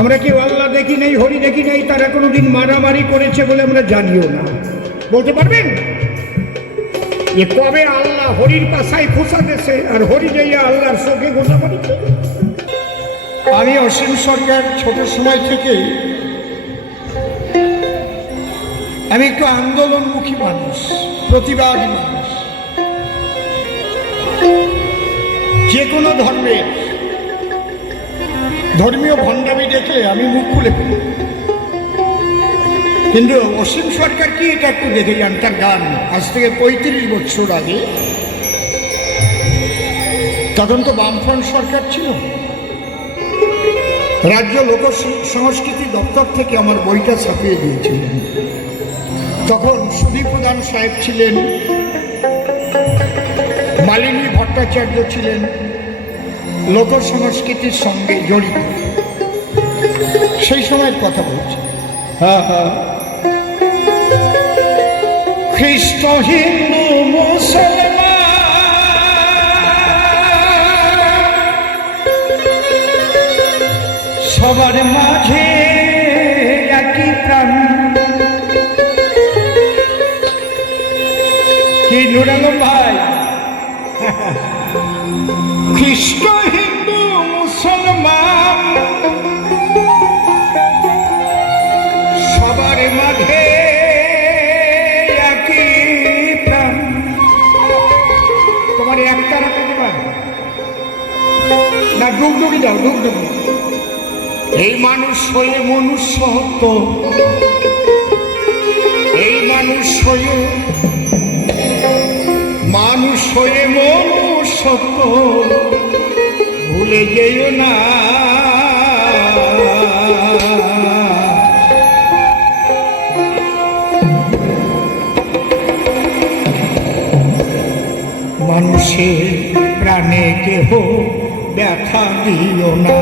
আমরা কেউ আল্লাহ দেখি নেই, হরি দেখি নেই, তারা কোনোদিন মারামারি করেছে বলে আমরা জানিও না। বলতে পারবেন? যে কবে আল্লাহ হরির পাশায় খোসা দেশে আর হরি যাইয়া আল্লাহর চোখে গোসামারি আমি অসীম সরকার ছোট সময় থেকেই আমি একটু আন্দোলনমুখী মানুষ, প্রতিবাদী মানুষ। যে কোনো ধর্মের ধর্মীয় ভণ্ডামি দেখলে আমি মুখ খুলে ফেলি। কিন্তু অসীম সরকার কি এটা একটু দেখে যান, তার গান। আজ থেকে পঁয়ত্রিশ বছর আগে তখন তো বামফ্রন্ট সরকার ছিল। রাজ্য লোক সংস্কৃতি দপ্তর থেকে আমার বইটা ছাপিয়ে দিয়েছিলেন। তখন সুদীপ প্রধান সাহেব ছিলেন, মালিনী ভট্টাচার্য ছিলেন লোক সংস্কৃতির সঙ্গে জড়িত। সেই সময়ের কথা বলছি। হ্যাঁ হ্যাঁ খ্রিস্ট হিন্দু মুসলমান সবার মাঝে একই প্রাণ। কি নুর খ্রিস্ট হিন্দু, মুসলমান। সবার মাঝে একই প্রাণ। তোমার একটা রাখতে দেবা না, ডুগডুগি দাও, ডুগডুগি। এই মানুষ হয়ে মনুষ্য হতো। এই মানুষ হয়ে মানুষ হয়ে মনুষ্য হতো। ভুলে যেও না। মানুষের প্রাণে কেহ দেখা দিও না।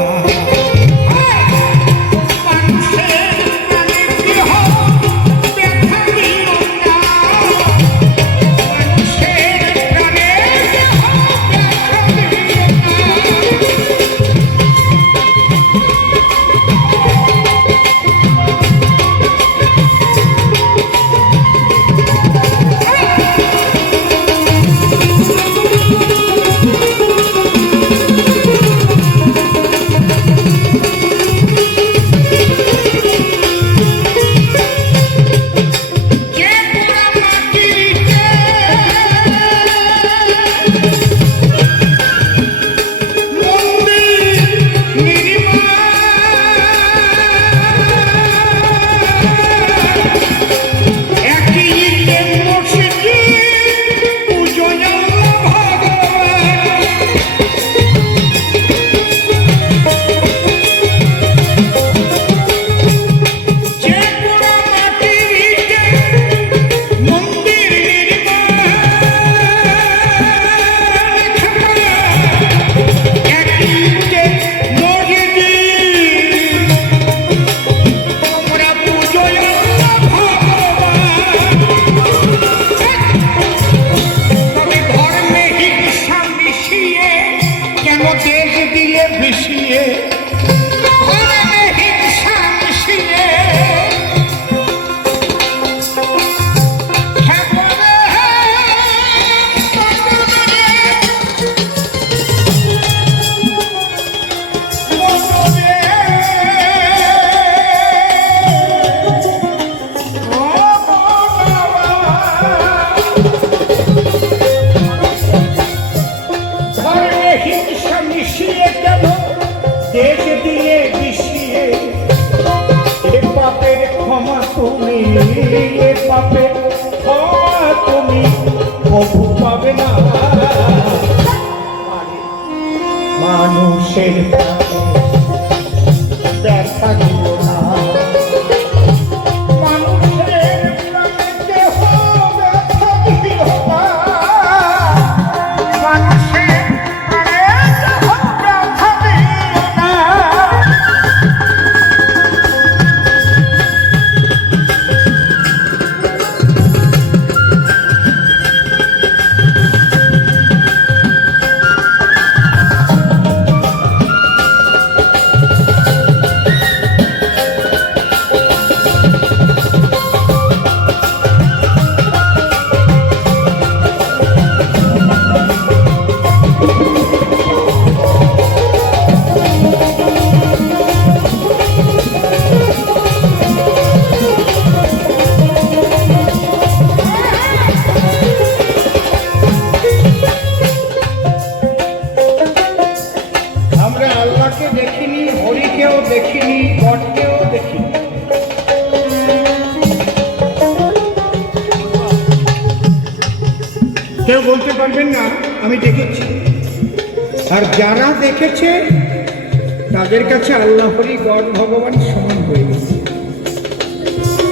তাদের কাছে আল্লাহরই গড, ভগবান সমান হয়ে গেছে।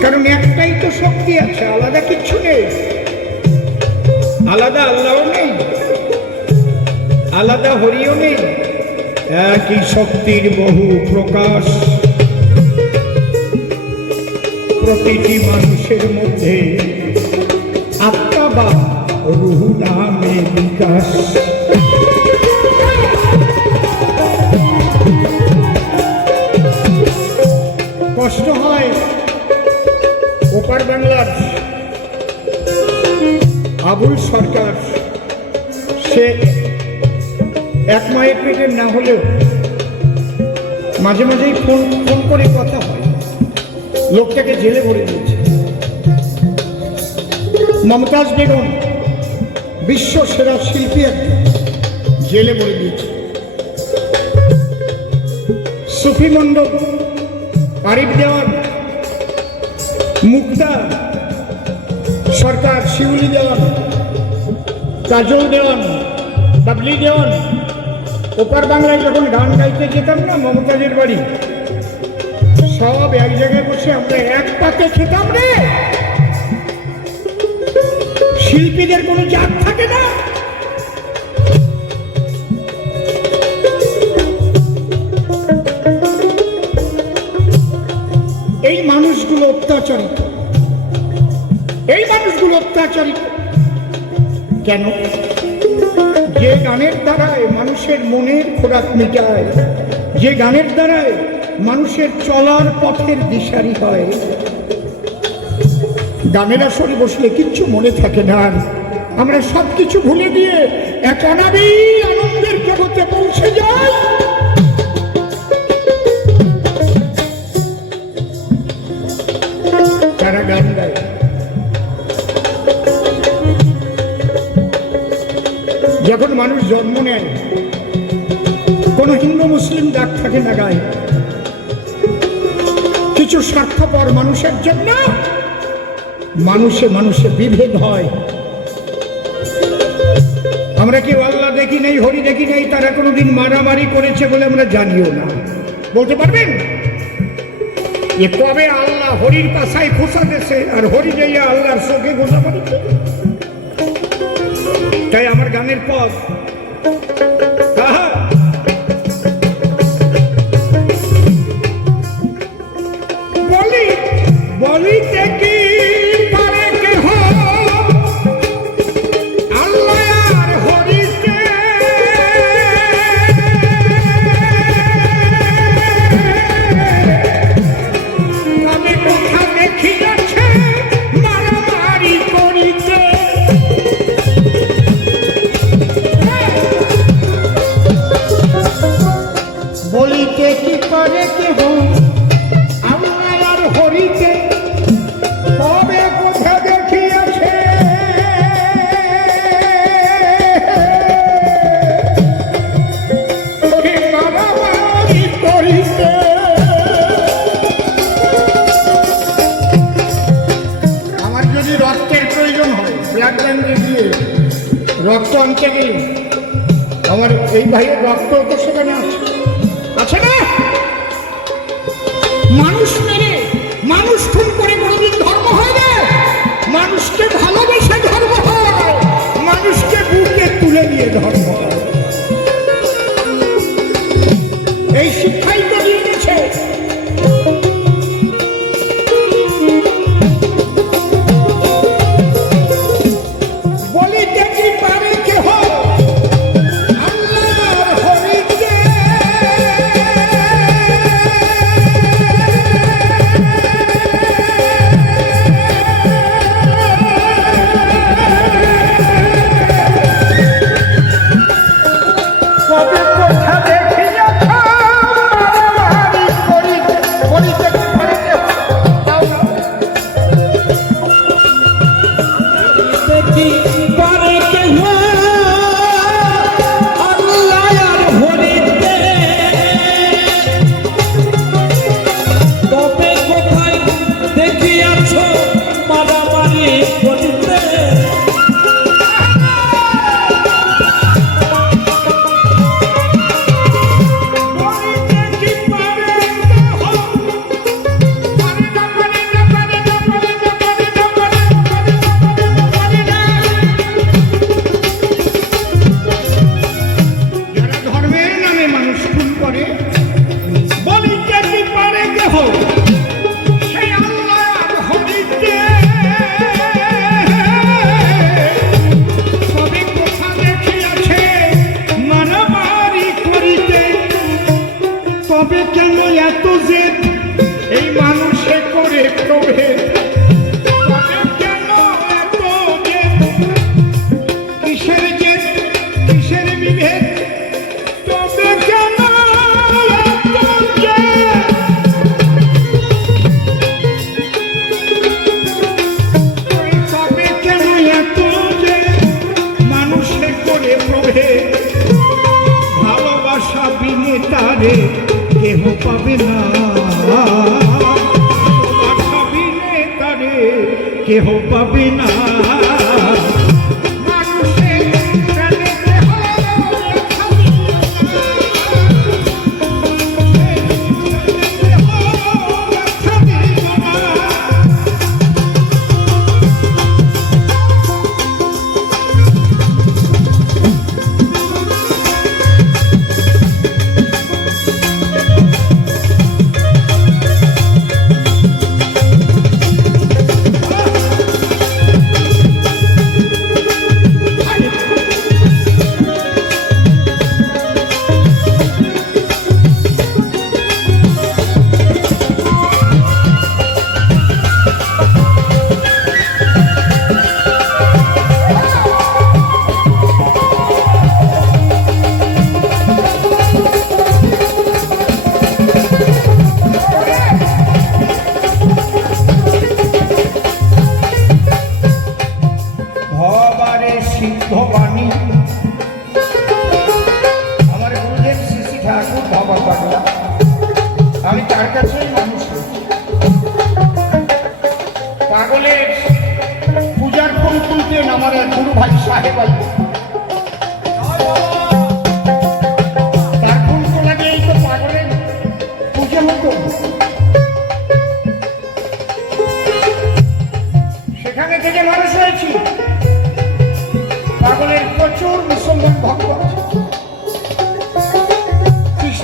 কারণ একটাই তো শক্তি আছে, আলাদা কিচ্ছু নেই। আলাদা আল্লাহও নেই, আলাদা হরিও নেই। একই শক্তির বহু প্রকাশ। প্রতিটি মানুষের মধ্যে আত্মা বা রুহু নামে বিকাশ। কষ্ট হয়। ওপার বাংলার আবুল সরকার, সে এক মায়ের পেটের না হলেও মাঝে মাঝেই ফোন ফোন করে কথা হয়। লোকটাকে জেলে ভরে দিয়েছে। মমতাজ বেগম, বিশ্ব সেরা শিল্পী একজন, জেলে ভরে দিয়েছে। সুফি মণ্ডল আরিফ দেওয়ান মুক্তা, সরকার শিউলি দেওয়ান কাজল দেওয়ান বাবলি দেওয়ান ওপার বাংলায় যখন গান গাইতে যেতাম না, মমতাজের বাড়ি, সব এক জায়গায় বসে আমরা এক পাতে খেতাম রে। শিল্পীদের কোনো জাত থাকে না। মানুষগুলো অত্যাচারিত। এই মানুষগুলো অত্যাচারিত। কেন? যে গানের দ্বারায় মানুষের মনের খোরাক মিটায়, যে গানের দ্বারায় মানুষের চলার পথের দিশারি হয়। গানের আসরে বসলে কিচ্ছু মনে থাকে না। আমরা সব কিছু ভুলে দিয়ে এক অনাবি আনন্দের নেয় কোনো হিন্দু মুসলিম ডাক থাকে না কিছু স্বার্থপর মানুষের জন্য মানুষে মানুষে বিভেদ হয়। আমরা কেউ আল্লাহ দেখি নেই, হরি দেখি নেই, তারা কোনোদিন মারামারি করেছে বলে আমরা জানিও না। বলতে পারবেন? এ কবে আল্লাহ হরির পাশায় খোসা দেশে আর হরি যাইয়া আল্লাহর চোখে ঘোষা করেছে তাই আমার গানের পথ thank you বলিতে কি করে কেহ? আমার কবে কোথা আমার যদি রক্তের প্রয়োজন হয় রক্ত আনতে গেলে আমার এই ভাইয়ের রক্ত তো সেখানে আছে।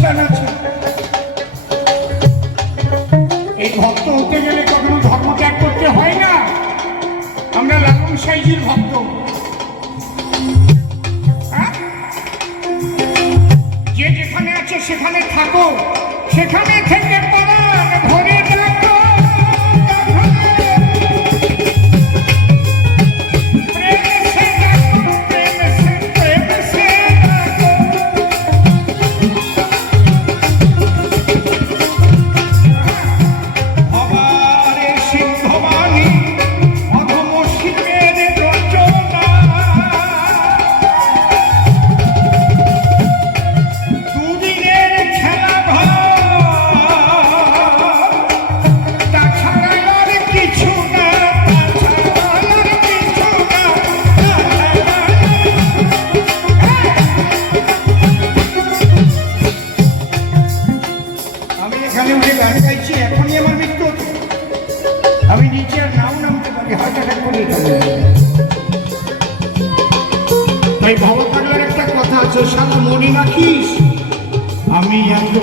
অনুষ্ঠান আছে। এই ভক্ত হতে গেলে কখনো ধর্ম ত্যাগ করতে হয় না। আমরা লালন সাইজির ভক্ত। হ্যাঁ? যে যেখানে আছে সেখানে থাকো। সেখানে থেকে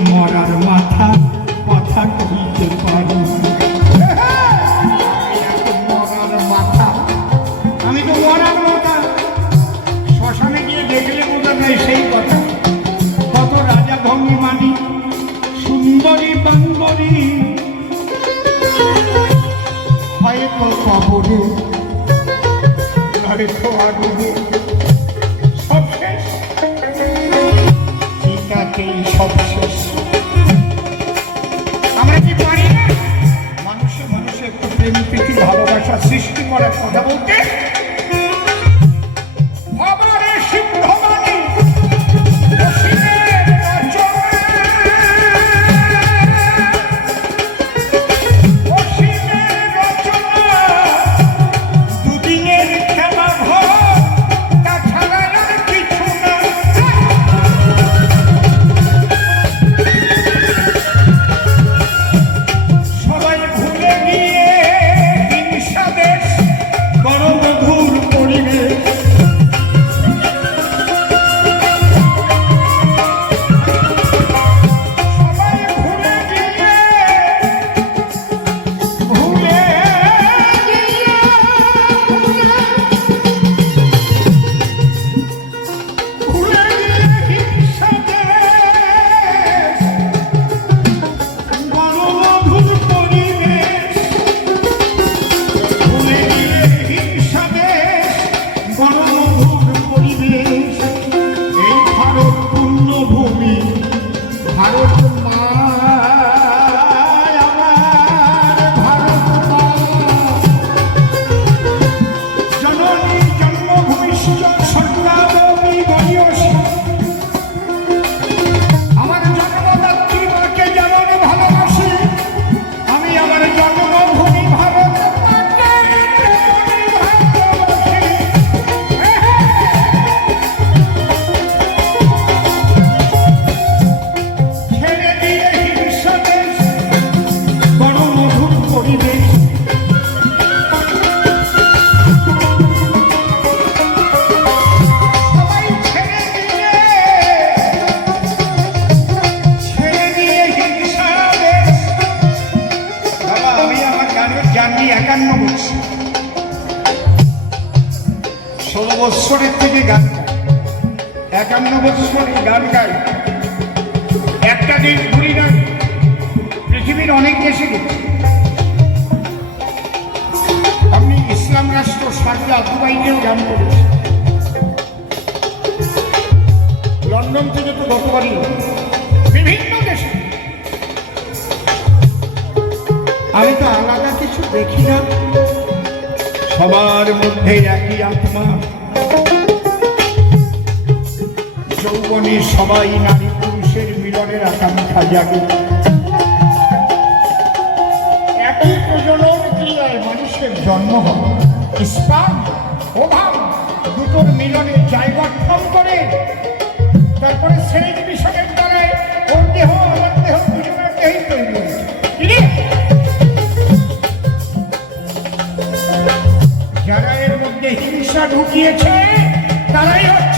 মরার মাথা কথা কহিতে পারো মরার মাথা আমি তো মরার মাথা শ্মশানে গিয়ে দেখলে বোঝা যায় সেই কথা কত রাজা ভঙ্গি মানি সুন্দরী বান্দরী হয়তো কবরে হয়তো আগুনে আমরা কি পারি মানুষে মানুষে একটু প্রেম প্রীতি ভালোবাসা সৃষ্টি করার কথা বলতে একান্ন বছর। ষোলো বৎসরের থেকে গান একান্ন বৎসরে গান গাই একটা দেশ ঘুরি না পৃথিবীর অনেক দেশে গেছি। আমি ইসলাম রাষ্ট্র সারদা দুবাইতেও গান করেছি। লন্ডন থেকে তো গতবারই। বিভিন্ন আমি তো আলাদা কিছু দেখি না। সবার মধ্যে একই আত্মা। যৌবনে সবাই নারী পুরুষের মিলনের আকাঙ্ক্ষা জাগে। একই প্রজনন ক্রিয়ায় মানুষের জন্ম হয়। স্পাম ওভাম দুটোর মিলনে জায়গাক্ষম করে। তারপরে সেই বিষয়ের দ্বারাই ওর দেহ হিংসা ঢুকিয়েছে তারাই হচ্ছে